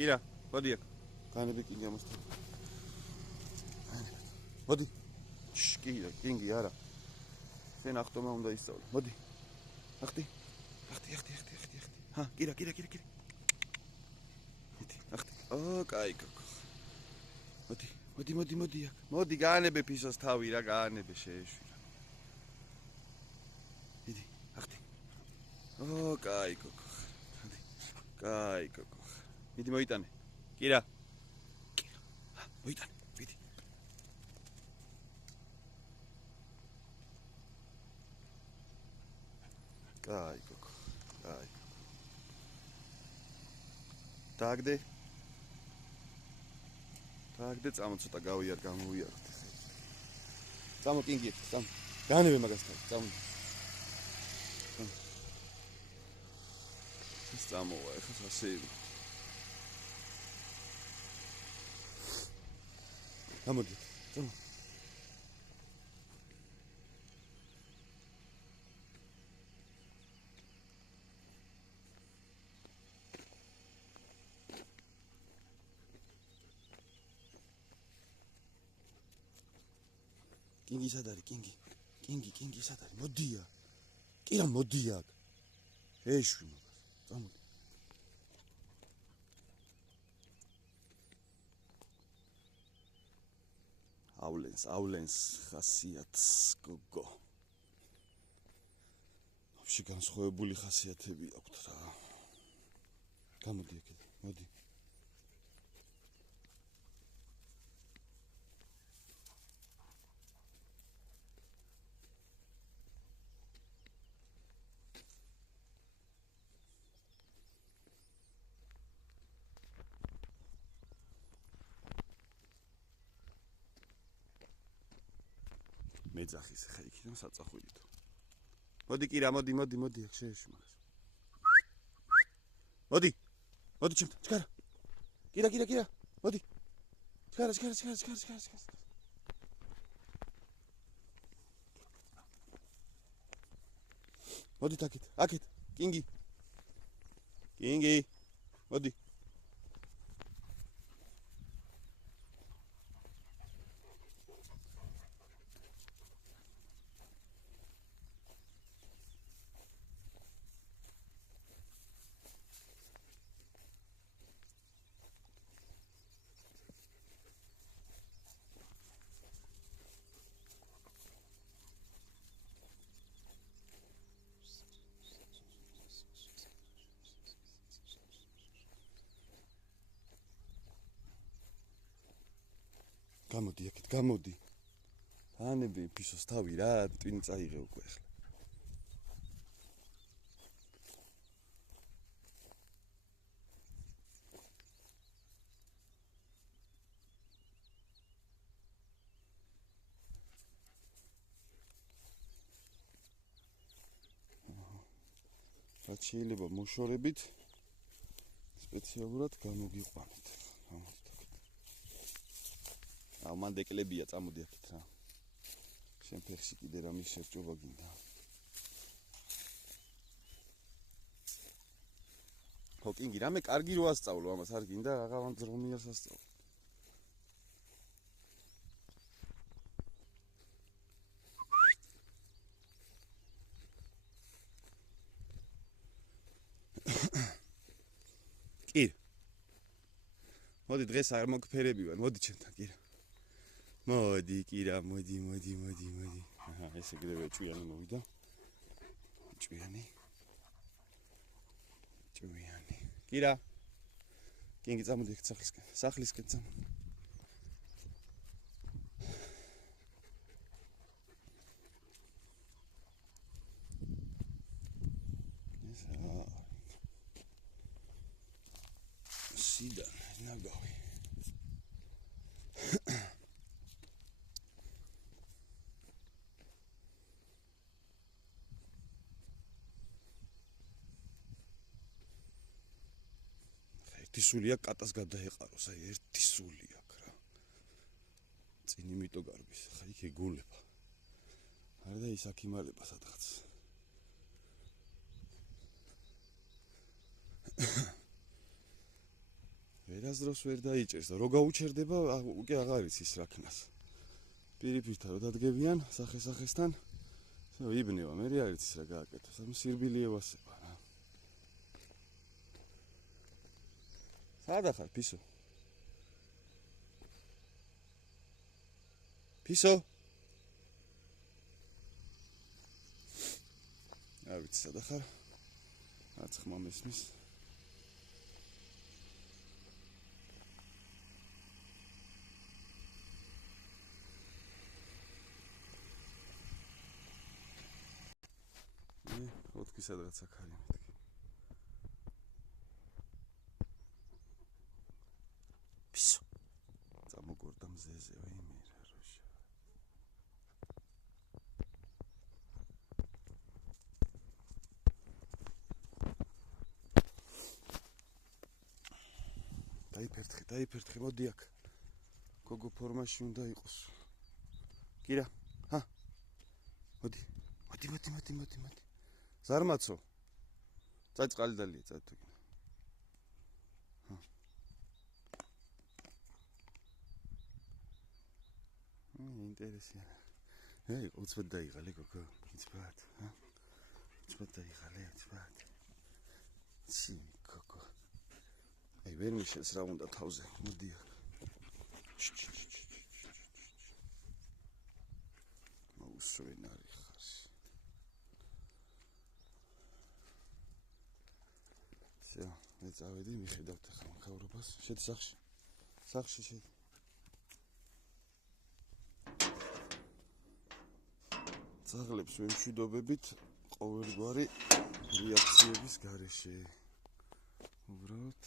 კირა, მოდი აქ. განები კინგი ამასთან. მოდი. კირა, კინგი არა. შენ ახტომა უნდა ისწავლო. მოდი. ახტი. ჰა, კირა. მიდი, ახტი. კაი გოგო. მოდი აქ. მოდი, გაანებე ფისოს თავი რა, გაანებე შეეშვი. მიდი, ახტი. კაი გოგო. კაი გოგო. მიდი მოიტანე. კირა. მოიტანე, მიდი. კაი გოგო. კაი. დაგდე. წამო ცოტა გამოვიაროთ. წამო კინგი, წამო. განევე მაგასთან, წამო. წამოვა, ეხლა სასეირნო. გამოდი, წამო. კინგი სად არის, კინგი? კინგი სად არის? მოდია. კირა მოდია. ეშვი მაგას. წამოდი. ავლენს ხასიათს გოგო. ვაფშე განსხვავებული ხასიათები აქვთ რა. გამოდი აქეთ, მოდი. მეძახის ხა იქიდან საწახვიდითო. მოდი კირა, მოდი აქ შეეშვი მაგას. მოდი ჩემთან, ჩქარა. კირა, მოდი. ჩქარა. მოდი აქეთ, კინგი, მოდი. გამოდი აქეთ, გამოდი. ანები ფისოს თავი რა, ტვინი წაიღე უკვე ახლა. რაც შეიძლება მოშორებით სპეციალურად გამოგიყვანოთ. მან დეკლებია, წამოდი აქეთ რა. შენ ფეხში კიდე რამის შერჭობა გინდა. ხო, კინგი, რამე კარგი რო ასწავლო ამას, არ გინდა რაღაც ძრომიას ასწავლო. კირ. მოდი დღეს არ მოგფერებივარ, მოდი ჩემთან, კირა. მოდი კირა, მოდი. აჰა, ეს ეგრევე ჭვიანი მოვიდა. ჭვიანი. კირა. კინგი წამოდი აქ სახლისკენ წამო. სიდან ნაგავი. ერთი სული აქ კატას გადაეყაროს, აი ერთი სული აქ რა. წინ იმიტო გარბის, ხა იქ ეგულება. არა და ის აქ იმალება სადღაც. არასდროს ვერ დაიჭერს და რო გაუჩერდება უკვე აღარ იცის რა ქნას. პირიფირთან რო დადგებიან სახესახესთან, იბნევა, მე არ იცის რა გააკეთოს, ამ სირბილი ევასება რა. სადა ხარ, ფისო? ფისო? არ ვიცი სადა ხარ? არც ხმა მესმის. ოთხი სადღაც აქ არის მეთქი. ფისო. წამოგორდა მზეზე, ვაიმე რა როშა. დაიფერთხე, მოდი აქ. გოგო ფორმაში უნდა იყოს. კირა, ჰა. მოდი. ზარმაცო. წაწყალი დალია, წათუ. ინტერესია. აი, უცბად დაიღალე გოგო, უცბად, ჰა? უცბად დაიღალე, უცბად. ცი, გოგო. აი, ვერ მიშეს რა უნდა თავზე, მოდი აქ. მოუსვენ არის ხარ. всё, მე წავედი, მიხედავთ ახლა მთავრობას. შედი სახში. სახში შედი. ძაღლებს ვემშვიდობებით ყოველგვარი რეაქციების გარეშე. უბრალოდ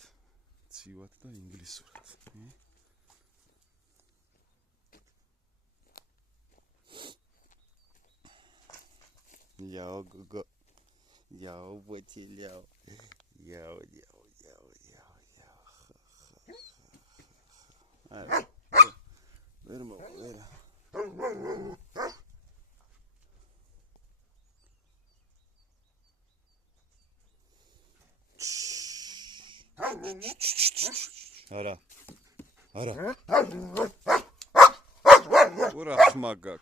ცივად და ინგლისურად. Яо, гого. Яо, ботиляо. Яо. Вермо, вера. Ара. Ура, хмагак.